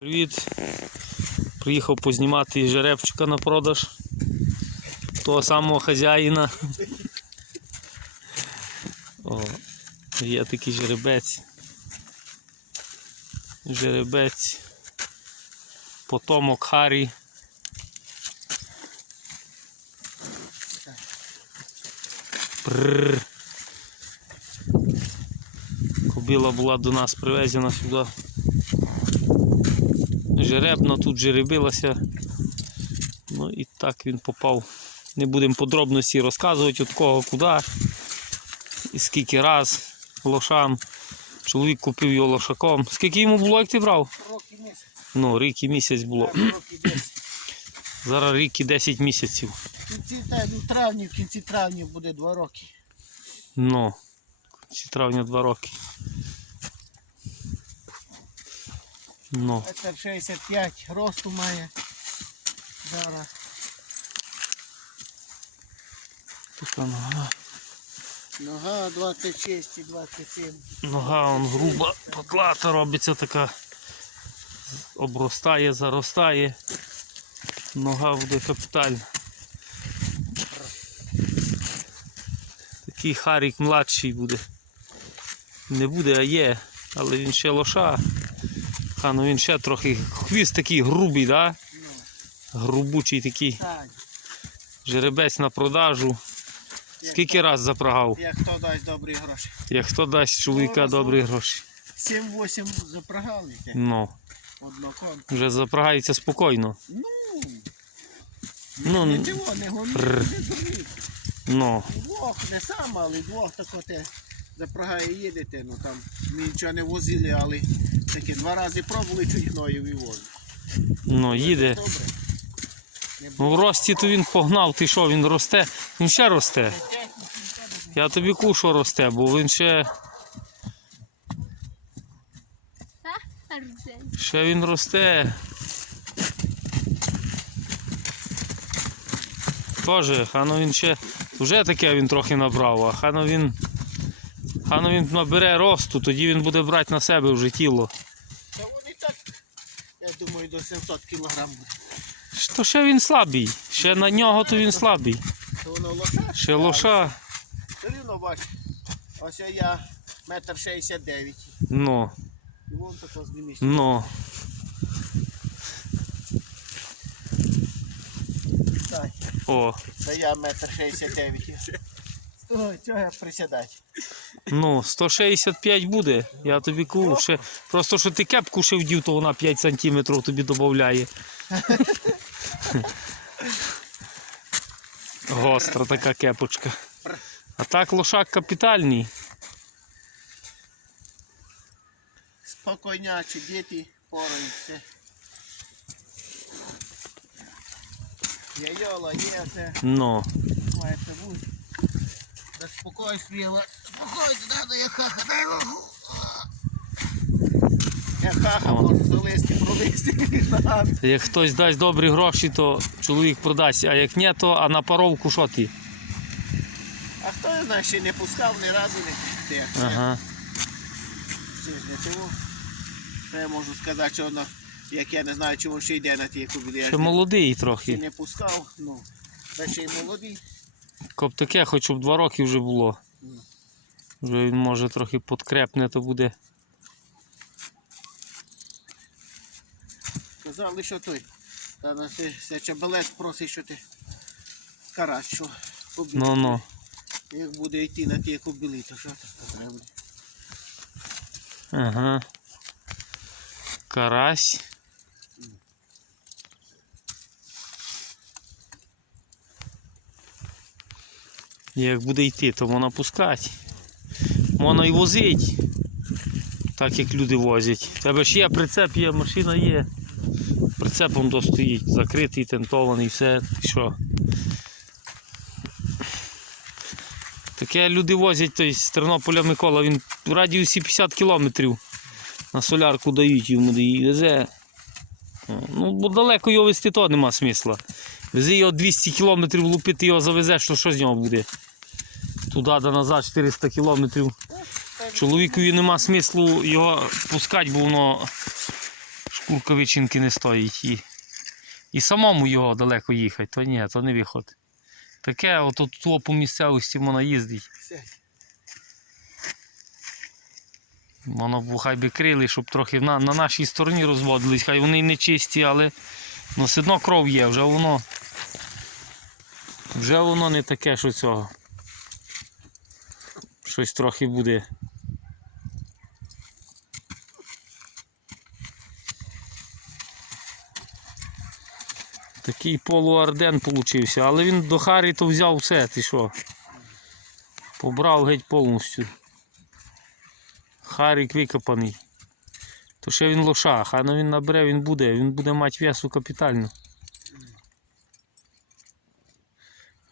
Привіт. Приїхав познімати жеребчика на продаж. Того самого хазяїна. О, є такий жеребець. Жеребець. Потомок Харі. Прррр. Кобила була до нас привезена сюди. Жеребна тут жеребилася. Ну і так він попав. Не будемо подробності розказувати від кого куди і скільки раз лошам. Чоловік купив його лошаком. Скільки йому було, як ти брав? Роки місяць. Ну, рік і місяць було. Так, роки 10. Зараз рік і 10 місяців. В кінці ну, травні, в кінці травня буде 2 роки. Ну, в кінці травня 2 роки. Ну, Метр 65 росту має. Зараз. така нога. Нога 26 і 27. Нога он груба, потлата робиться така. Обростає, заростає. Нога буде капітальна. Такий Харік младший буде. Не буде, а є. Але він ще лоша. А ну він ще трохи. Хвіст такий грубий, да? Грубучий такий. Жеребець на продажу. Скільки раз запрагав? Як хто дасть добрі гроші. Як хто дасть чоловіка добрі гроші. 7-8 запрагали. Ну, Однокон. вже запрагається спокійно. Ну, Ну, не н- не гони, Пррр. не ну. Двох, не сам, але двох так оте запрагає їдете. Ну там ми нічого не возили, але таке два рази пробували, чуть гною вивозили. Ну, їде. Добре. Ну, в рості то він погнав, ти що, він росте? Він ще росте. Я тобі кушу росте, бо він ще, ще він росте. Тоже, хано він ще. Вже таке він трохи набрав, а хано він. Хано він набере росту, тоді він буде брати на себе вже тіло. Та вони так, я думаю, до 700 кг буде. То ще він слабий. Ще на нього то він слабий. То воно лоша. Ще лоша. Все рівно бач. Ось я метр 69. Ну, І вон тако знімість. ну. О. це я метр 69. Ой, чого я присідати? Ну, 165 буде, я тобі кажу. Ще, просто що ти кепку ще вдів, то вона 5 см тобі додає. Гостра така кепочка. А так лошак капітальний. Спокійнячі діти пораються. Є йола, є це. Ну. Да спокойствие, спокойно, надо я хаха, дай логу. Я хаха можу залізти, пролізти. Надо. як хтось дасть добрі гроші, то чоловік продасть, а як ні, то а на паровку що ти? А хто я знає, ще не пускав ні разу не те. Ага. Ще ж не того. Я можу сказати, що воно, як я не знаю, чому ще йде на ті кубілі. Ще молодий ще трохи. не пускав, ну. Та ще й молодий. Коп таке, хоч щоб 2 роки вже було. Вже він може трохи подкрепне, то буде. Казали, що той. Та на це, чабелець просить, що ти карась, що кубілі. Ну ну. Як буде йти на ті кубілі, то що треба? Ага. Карась. Як буде йти, то можна пускати. Можна і возить. Так як люди возять. У тебе ж є прицеп, є, машина є. Прицепом достоїть, закритий, тентований, все. Ти Що? Таке люди возять, тобто з Тернополя Микола, він в радіусі 50 кілометрів на солярку дають йому де її везе. Ну, бо далеко його везти то нема смисла. Вези його 200 кілометрів, лупити його завезеш, то що з нього буде? Туди да назад 400 кілометрів. Чоловікові нема смислу його пускати, бо воно Курковичинки не стоїть. І, і самому його далеко їхати, то ні, то не виход. Таке, от от по місцевості можна їздить. Воно б хай би крили, щоб трохи на, на нашій стороні розводились, хай вони не чисті, але ну, все одно кров є, вже воно. Вже воно не таке, що цього. Щось трохи буде. Такий полуарден получився, але він до Харі то взяв все, ти що? Побрав геть повністю. Харік викопаний. То ще він лоша, хай ну він набере, він буде, він буде мати весу капітально.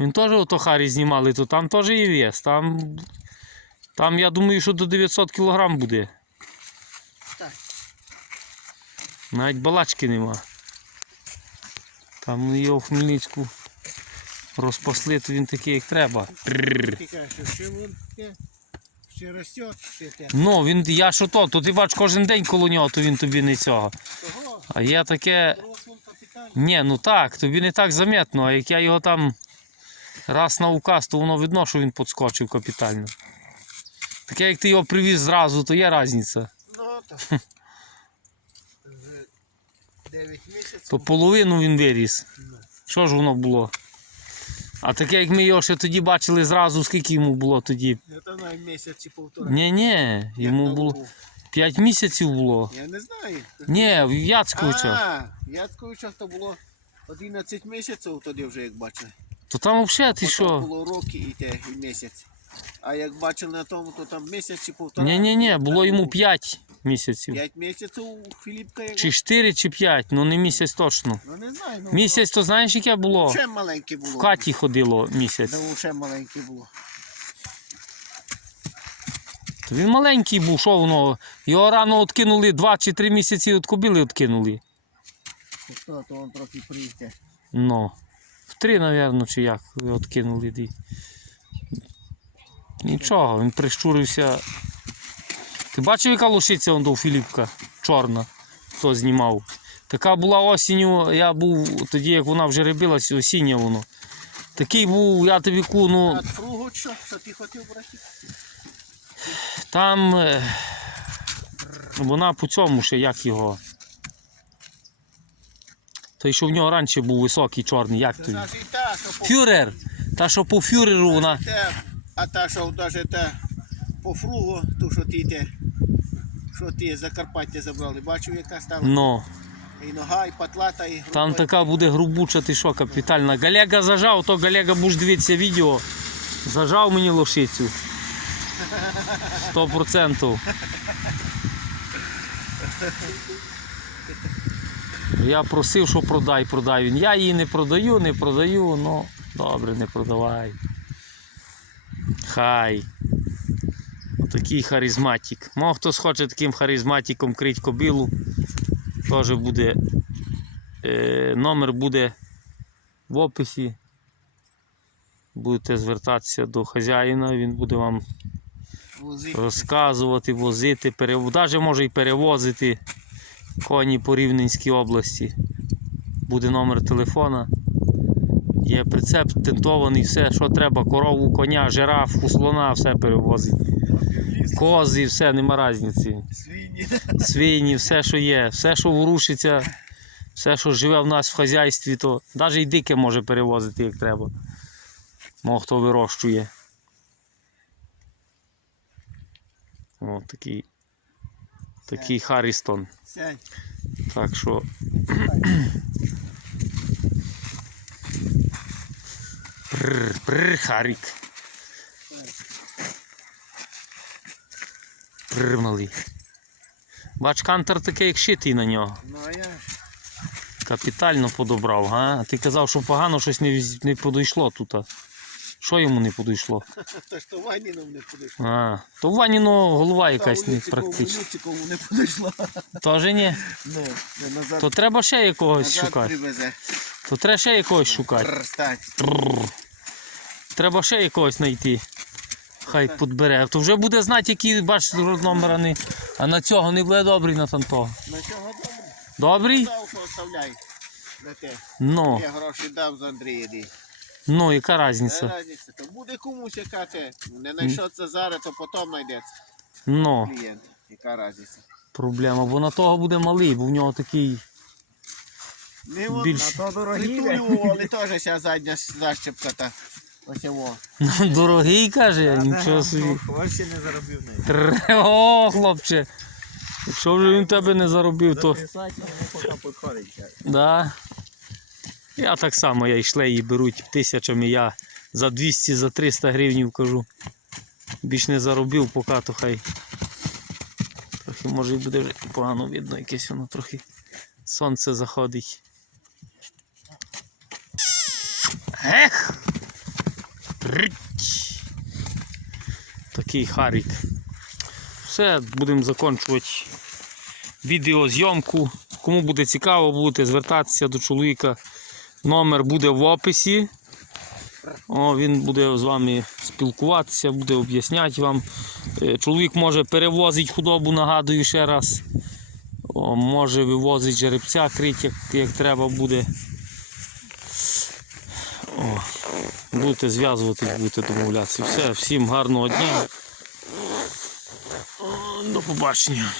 Він теж ото Харі знімали, то там теж є вес. Там, там я думаю, що до 900 кг буде. Так. Навіть балачки нема. Там його в Хмельницьку розпасли, то він такий, як треба. Ще росте. Ну, він, я що то, то ти бач кожен день коло нього, то він тобі не цього. А я таке. Ні, ну так, тобі не так заметно, а як я його там раз на указ, то воно видно, що він підскочив капітально. Таке, як ти його привіз зразу, то є різниця. Ну, то. Вже 9 місяців. То половину він виріс. Ну. Що ж воно було? А таке, як ми його ще тоді бачили зразу, скільки йому було тоді. Це навіть місяці півтора. Ні, ні, йому було. 5 місяців було. Я не знаю. Ні, в Яцьковича. А, Яцьковичах то було 11 місяців тоді вже як бачили. То там взагалі ти Потім що? було роки і те, і місяць. А як бачили на тому, то там місяць чи півтора. Ні, ні, ні, було йому 5 місяців. 5 місяців у Філіпка як Чи 4, чи 5, ну не місяць точно. Ну не знаю, ну Місяць, то знаєш, яке було? ще маленьке було. В хаті ходило місяць. Ну, ще маленьке було. То він маленький був, що воно? Його рано откинули 2 чи 3 місяці від кобили откинули. Хто, то він трохи приїхав. Ну. В 3, мабуть, чи як откинули. Нічого, він прищурився. Ти бачив, яка лошиця до Філіпка? Чорна, хто знімав. Така була осінню, я був тоді, як вона вже рибилась, осіння воно. Такий був, я тобі ку, ну. А фругу що? Що ти хотів брати? Там е, вона по цьому ще як його. Той, що в нього раніше був високий чорний, як той? Фюрер. Та, що по фюреру вона. А та, що навіть та по фругу, ту, що ти те, що ти Закарпаття забрали, бачив, яка стала Ну, і нога, і патлата, і груба. там така буде грубуча, ти що, капітальна. Галега зажав, то Галега будеш дивитися відео. Зажав мені лошицю. Сто процентів. Я просив, що продай, продай. Він. Я її не продаю, не продаю, ну добре, не продавай. Хай. Отакий харизматик. Мов хтось хоче таким харизматиком крить кобилу, теж буде. Е, номер буде в описі. Будете звертатися до хазяїна, він буде вам Возити. розказувати, возити, перев... навіть може і перевозити коні по Рівненській області. Буде номер телефона. Є прицеп тентований, все, що треба, корову, коня, жираф, слона, все перевозить. Кози, все, нема різниці. Свині. Свині, все, що є, все, що ворушиться, все, що живе в нас в хазяйстві, то навіть і дике може перевозити, як треба. Мов хто вирощує. О, такий, такий Харрістон. Так що. Пррр, пррр, Харік. Пррр, малий. Бач, кантер такий, як шитий на нього. Ну а я. Капітально подобрав, га? А ти казав, що погано щось не, не подійшло тут. Що йому не подійшло? То ж то Ваніном не подійшло. А, то Ваніно голова якась не практична. не подійшло. Тоже ні. Ну, не назад, То треба ще якогось назад шукати. привезе. То треба ще якогось шукати. Треба ще якогось знайти. Хай підбере. То вже буде знати, які бачиш номера не. А на цього не буде добрий на танто. На чого добре? Добрий? Оставляй. На те. Ну, Я гроші дам з Андрієві. ну, яка різниця? То буде комусь яка те. Не знайшов зараз, то потім знайдеться Ну, клієнт. Яка різниця. проблема, бо на того буде малий, бо в нього такий Не більш то дорогі. притулював, але теж ся задня защепка та. Ось його. ну, дорогий, каже, нічого собі. Вообще не заробив неї. Тре- О, хлопче. Якщо вже він тебе не заробив, то. Воно поки підходить. Да. Я так само, я йшли і беруть тисячами, я за 200, за 300 гривень кажу. Більш не заробив, поки то хай. Трохи може і буде вже погано видно, якесь воно трохи сонце заходить. Ех! Такий харік. Все, будемо закінчувати відеозйомку. Кому буде цікаво, будете звертатися до чоловіка. Номер буде в описі. О, він буде з вами спілкуватися, буде об'ясняти вам. Е, Чоловік може перевозити худобу, нагадую ще раз. О, може вивозити жеребця, крить, як, як треба буде. О, будете зв'язуватись, будете домовлятися. Все, всім гарного дня. До побачення.